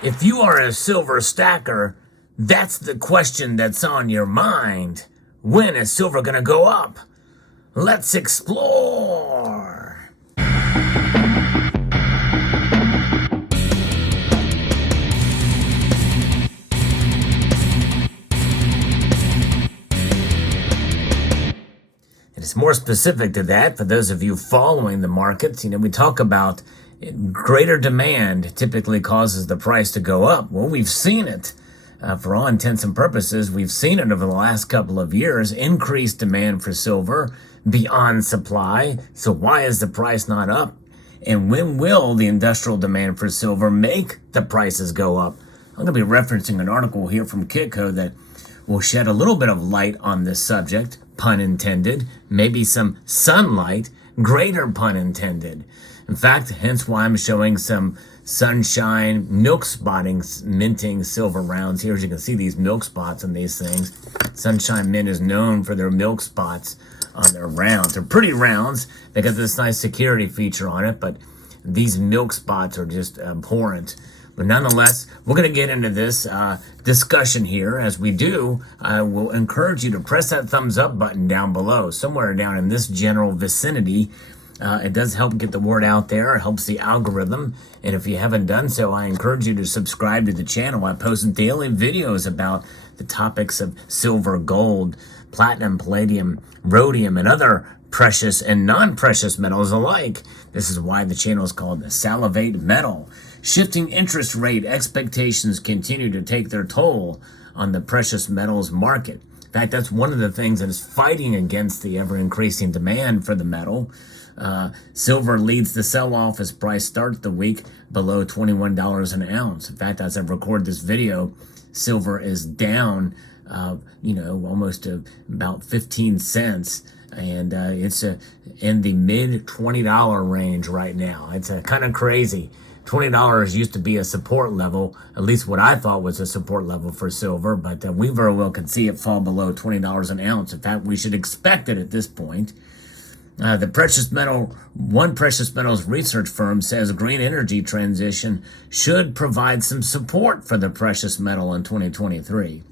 If you are a silver stacker, that's the question that's on your mind. When is silver gonna go up? Let's explore. And it's more specific to that for those of you following the markets. We talk about greater demand typically causes the price to go up. Well, we've seen it. For all intents and purposes, we've seen it over the last couple of years, increased demand for silver beyond supply. So why is the price not up? And when will the industrial demand for silver make the prices go up? I'm going to be referencing an article here from Kitco that will shed a little bit of light on this subject, pun intended, maybe some sunlight, greater pun intended. In fact, hence why I'm showing some Sunshine milk spotting minting silver rounds here. As you can see, these milk spots on these things. Sunshine Mint is known for their milk spots on their rounds. They're pretty rounds. They got this nice security feature on it, but these milk spots are just abhorrent. But nonetheless, we're going to get into this discussion here. As we do, I will encourage you to press that thumbs up button down below, somewhere down in this general vicinity. It does help get the word out there. It helps the algorithm. And if you haven't done so, I encourage you to subscribe to the channel. I post daily videos about the topics of silver, gold, platinum, palladium, rhodium, and other precious and non-precious metals alike. This is why the channel is called Salivate Metal. Shifting interest rate expectations continue to take their toll on the precious metals market. In fact, that's one of the things that is fighting against the ever-increasing demand for the metal. Silver leads the sell-off as price starts the week below $21 an ounce. In fact, as I record this video, silver is down, almost about 15 cents. And it's in the mid $20 range right now. It's kind of crazy. $20 used to be a support level, at least what I thought was a support level for silver, but we very well could see it fall below $20 an ounce. In fact, we should expect it at this point. One precious metals research firm says green energy transition should provide some support for the precious metal in 2023.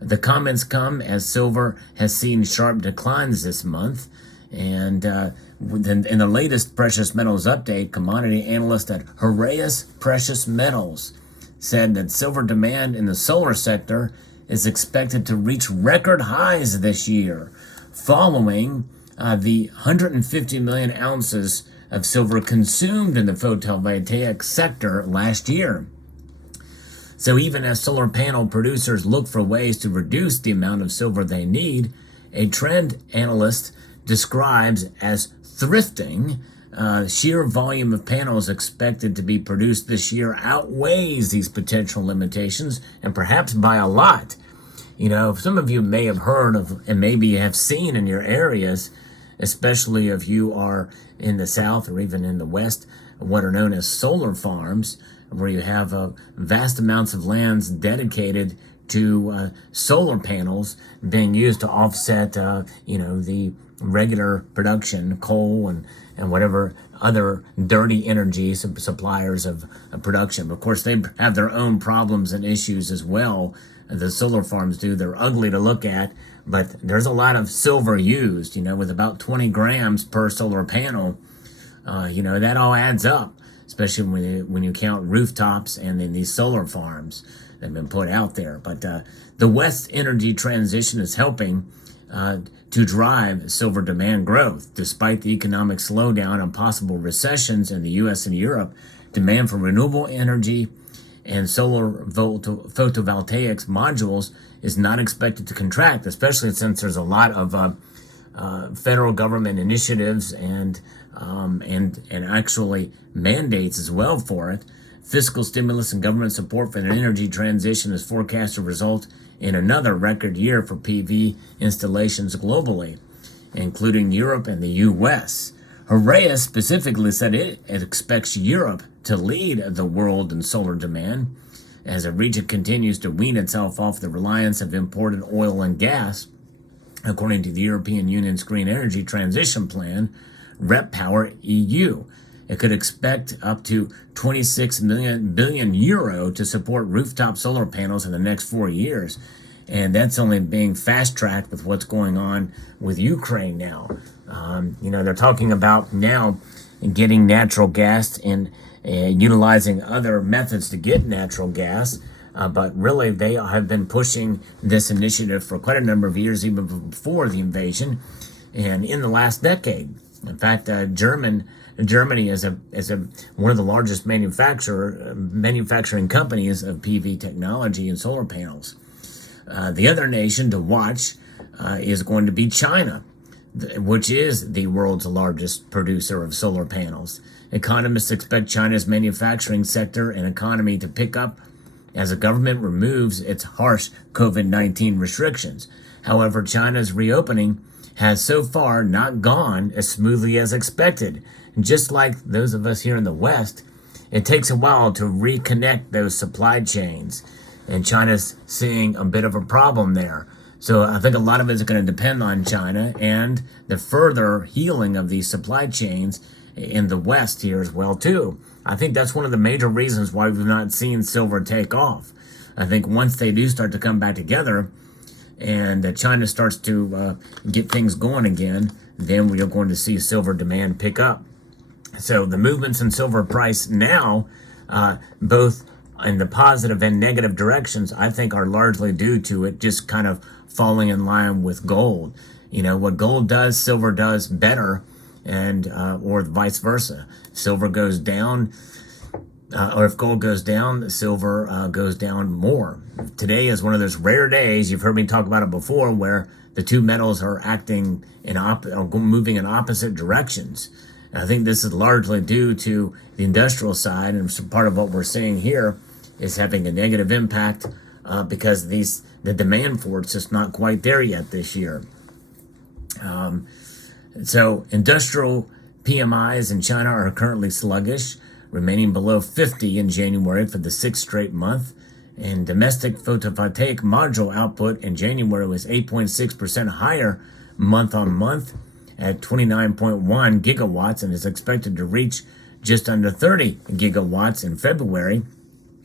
The comments come as silver has seen sharp declines this month. And in the latest precious metals update, commodity analyst at Heraeus Precious Metals said that silver demand in the solar sector is expected to reach record highs this year, following the 150 million ounces of silver consumed in the photovoltaic sector last year. So even as solar panel producers look for ways to reduce the amount of silver they need, a trend analyst describes as thrifting. Sheer volume of panels expected to be produced this year outweighs these potential limitations, and perhaps by a lot. Some of you may have heard of and maybe have seen in your areas, especially if you are in the South or even in the West, what are known as solar farms, where you have vast amounts of lands dedicated to solar panels being used to offset, the regular production, coal and whatever other dirty energy suppliers of production. Of course, they have their own problems and issues as well. The solar farms do. They're ugly to look at, but there's a lot of silver used, with about 20 grams per solar panel. That all adds up, especially when you count rooftops and then these solar farms that have been put out there. But the West energy transition is helping to drive silver demand growth. Despite the economic slowdown and possible recessions in the U.S. and Europe, demand for renewable energy and solar photovoltaics modules is not expected to contract, especially since there's a lot of federal government initiatives and actually mandates as well for it. Fiscal stimulus and government support for the energy transition is forecast to result in another record year for PV installations globally, including Europe and the U.S. Heraeus specifically said it expects Europe to lead the world in solar demand as the region continues to wean itself off the reliance of imported oil and gas. According to the European Union's Green Energy Transition Plan, REPower EU, it could expect up to 26 billion euro to support rooftop solar panels in the next 4 years. And that's only being fast-tracked with what's going on with Ukraine now. They're talking about now getting natural gas and utilizing other methods to get natural gas. But really, they have been pushing this initiative for quite a number of years, even before the invasion, and in the last decade. In fact, Germany is one of the largest manufacturing companies of PV technology and solar panels. The other nation to watch is going to be China, which is the world's largest producer of solar panels. Economists expect China's manufacturing sector and economy to pick up as the government removes its harsh COVID-19 restrictions. However, China's reopening has so far not gone as smoothly as expected. And just like those of us here in the West, it takes a while to reconnect those supply chains. And China's seeing a bit of a problem there. So I think a lot of it is going to depend on China and the further healing of these supply chains in the West here as well, too. I think that's one of the major reasons why we've not seen silver take off. I think once they do start to come back together and China starts to get things going again, then we are going to see silver demand pick up. So the movements in silver price now, both in the positive and negative directions, I think are largely due to it just kind of falling in line with gold. What gold does, silver does better, and or vice versa. Silver goes down, or if gold goes down, silver goes down more. Today is one of those rare days, you've heard me talk about it before, where the two metals are acting moving in opposite directions. And I think this is largely due to the industrial side, and part of what we're seeing here is having a negative impact because the demand for it's just not quite there yet this year. So industrial PMIs in China are currently sluggish, remaining below 50 in January for the sixth straight month. And domestic photovoltaic module output in January was 8.6% higher month on month at 29.1 gigawatts and is expected to reach just under 30 gigawatts in February.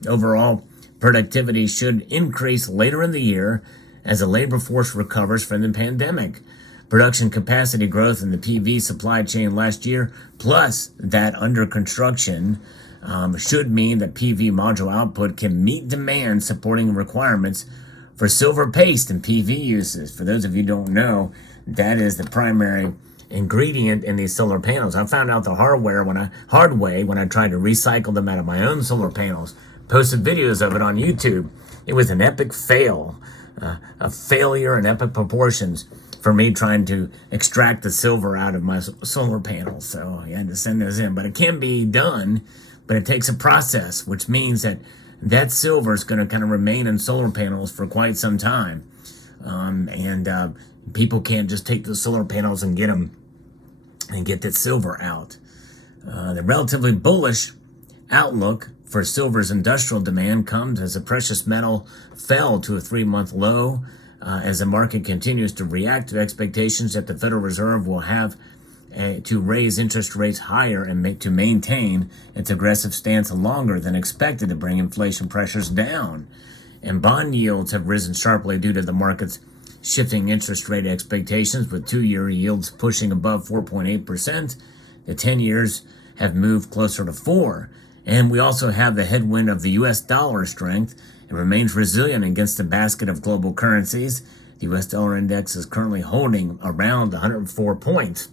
Overall, productivity should increase later in the year as the labor force recovers from the pandemic. Production capacity growth in the PV supply chain last year, plus that under construction, should mean that PV module output can meet demand, supporting requirements for silver paste in PV uses. For those of you who don't know, that is the primary ingredient in these solar panels. I found out the hard way when I tried to recycle them out of my own solar panels. Posted videos of it on YouTube. It was an epic fail, a failure in epic proportions for me trying to extract the silver out of my solar panels. So I had to send those in. But it can be done, but it takes a process, which means that silver is going to kind of remain in solar panels for quite some time. People can't just take the solar panels and get them and get that silver out. The relatively bullish outlook for silver's industrial demand comes as the precious metal fell to a 3-month low as the market continues to react to expectations that the Federal Reserve will have to raise interest rates higher and to maintain its aggressive stance longer than expected to bring inflation pressures down. And bond yields have risen sharply due to the market's shifting interest rate expectations, with 2-year yields pushing above 4.8%. The 10 years have moved closer to 4%. And we also have the headwind of the U.S. dollar strength. It remains resilient against a basket of global currencies. The U.S. dollar index is currently holding around 104 points,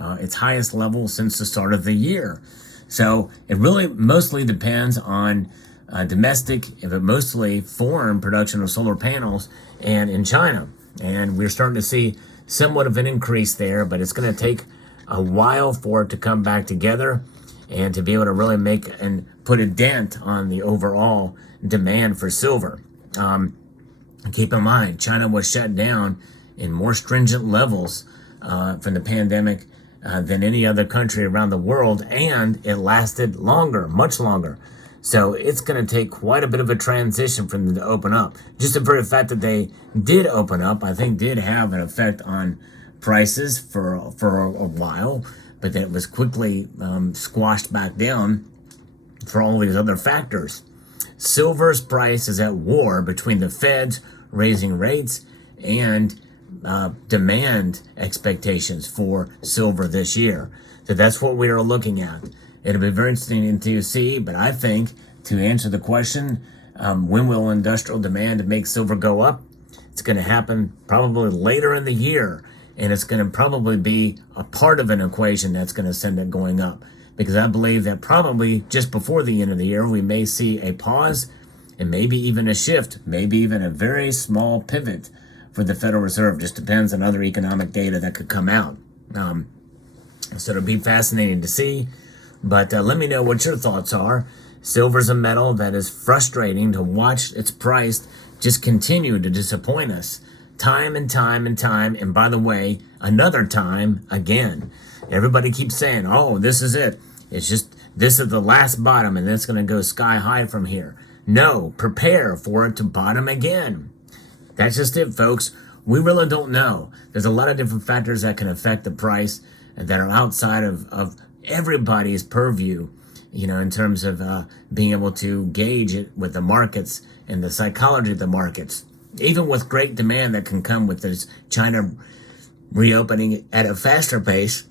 its highest level since the start of the year. So it really mostly depends on domestic, but mostly foreign production of solar panels and in China. And we're starting to see somewhat of an increase there, but it's going to take a while for it to come back together and to be able to really make and put a dent on the overall demand for silver. Keep in mind, China was shut down in more stringent levels from the pandemic than any other country around the world, and it lasted longer, much longer. So it's going to take quite a bit of a transition for them to open up. Just the very fact that they did open up, I think, did have an effect on prices for a while. but then it was quickly squashed back down for all these other factors. Silver's price is at war between the Feds raising rates and demand expectations for silver this year. So that's what we are looking at. It'll be very interesting to see, but I think to answer the question, when will industrial demand make silver go up? It's going to happen probably later in the year, and it's going to probably be a part of an equation that's going to send it going up. Because I believe that probably just before the end of the year, we may see a pause and maybe even a shift, maybe even a very small pivot for the Federal Reserve. Just depends on other economic data that could come out. So it'll be fascinating to see. But let me know what your thoughts are. Silver's a metal that is frustrating to watch its price just continue to disappoint us time and time and time. And by the way, another time again. Everybody keeps saying, oh, this is it. It's just, this is the last bottom and it's going to go sky high from here. No, prepare for it to bottom again. That's just it, folks. We really don't know. There's a lot of different factors that can affect the price and that are outside of everybody's purview, in terms of being able to gauge it with the markets and the psychology of the markets. Even with great demand that can come with this China reopening at a faster pace,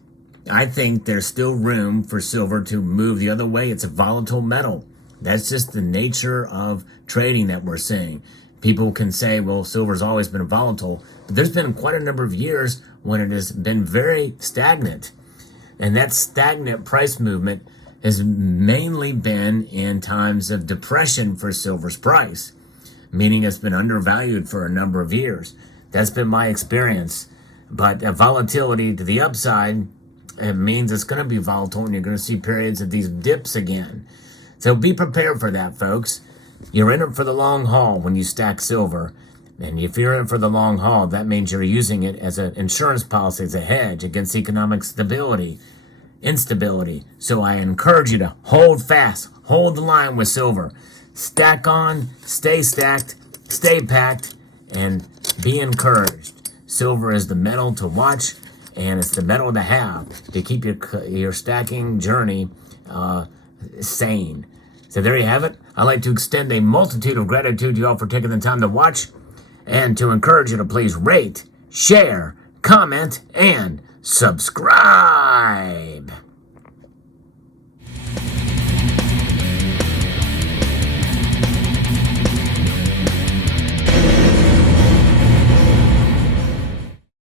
I think there's still room for silver to move the other way. It's a volatile metal. That's just the nature of trading that we're seeing. People can say, well, silver's always been volatile, but there's been quite a number of years when it has been very stagnant. And that stagnant price movement has mainly been in times of depression for silver's price, meaning it's been undervalued for a number of years. That's been my experience. But volatility to the upside, it means it's going to be volatile and you're going to see periods of these dips again. So be prepared for that, folks. You're in it for the long haul when you stack silver. And if you're in it for the long haul, that means you're using it as an insurance policy, as a hedge against economic instability. So I encourage you to hold fast, hold the line with silver. Stack on, stay stacked, stay packed, and be encouraged. Silver is the metal to watch, and it's the metal to have to keep your stacking journey sane. So there you have it. I'd like to extend a multitude of gratitude to you all for taking the time to watch, and to encourage you to please rate, share, comment, and subscribe.